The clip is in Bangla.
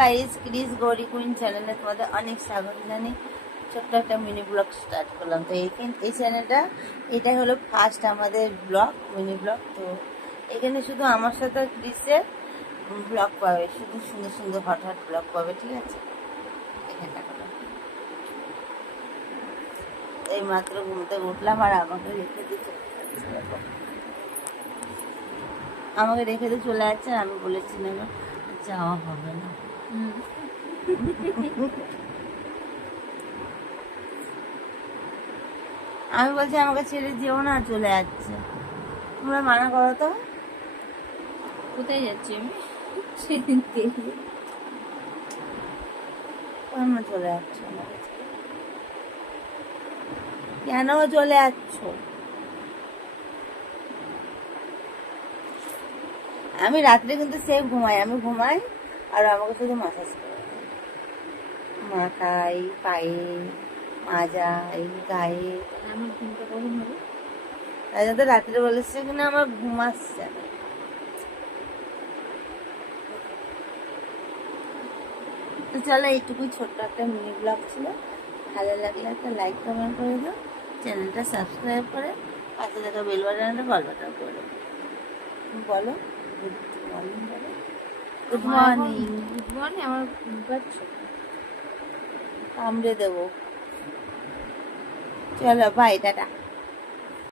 গাইস ক্রিস গৌরী কুইন চ্যানেলে তোমাদের অনেক স্বাগত জানি ছোট্ট একটা মিনি ব্লগ স্টার্ট করলাম। তো এইখান এই চ্যানেলটা এটাই হলো ফার্স্ট আমাদের ব্লগ মিনি ব্লগ তো এখানে শুধু আমার সাথে ক্রিসের ব্লগ পাবে। শুধু সুন্দর সুন্দর হট ব্লগ পাবে ঠিক আছে? এখানটা হলো এই মাত্র ঘুমতে উঠলাম আর আমাকে রেখে দেখো। আমাকে রেখে দিয়ে চলে যাচ্ছে আমি বলেছি না গো, যাওয়া হবে না। আমি বলছি আমাকে ছেড়ে যেও না চলে যাচ্ছে। তোমরা মানা করো তো। কোথায় যাচ্ছি আমি? কেন চলে যাচ্ছ? কেন চলে যাচ্ছ? আমি রাত্রে কিন্তু সেফ ঘুমাই। আমি ঘুমাই আর আমাকে শুধু মাসাজ করে মাথায় পায়ে মাজায় গায়ে। আমার ঘুমটা কখন হবে? তাই জন্য তো রাত্রে বলেছে কিনা আমার ঘুম আসছে না। তো চলো এইটুকুই ছোট্ট একটা মিনি ব্লগ ছিল। ভালো লাগলে একটা লাইক কমেন্ট করে দাও। চ্যানেলটা সাবস্ক্রাইব করে পাশে থাকা বেল বাটনটা কল বাটন করে বলো গুড মর্নিং বলো। গুড মর্নিং গুড মর্নিং আমার পাচ্ছে কামড়ে দেবো। চলো বাই টাটা।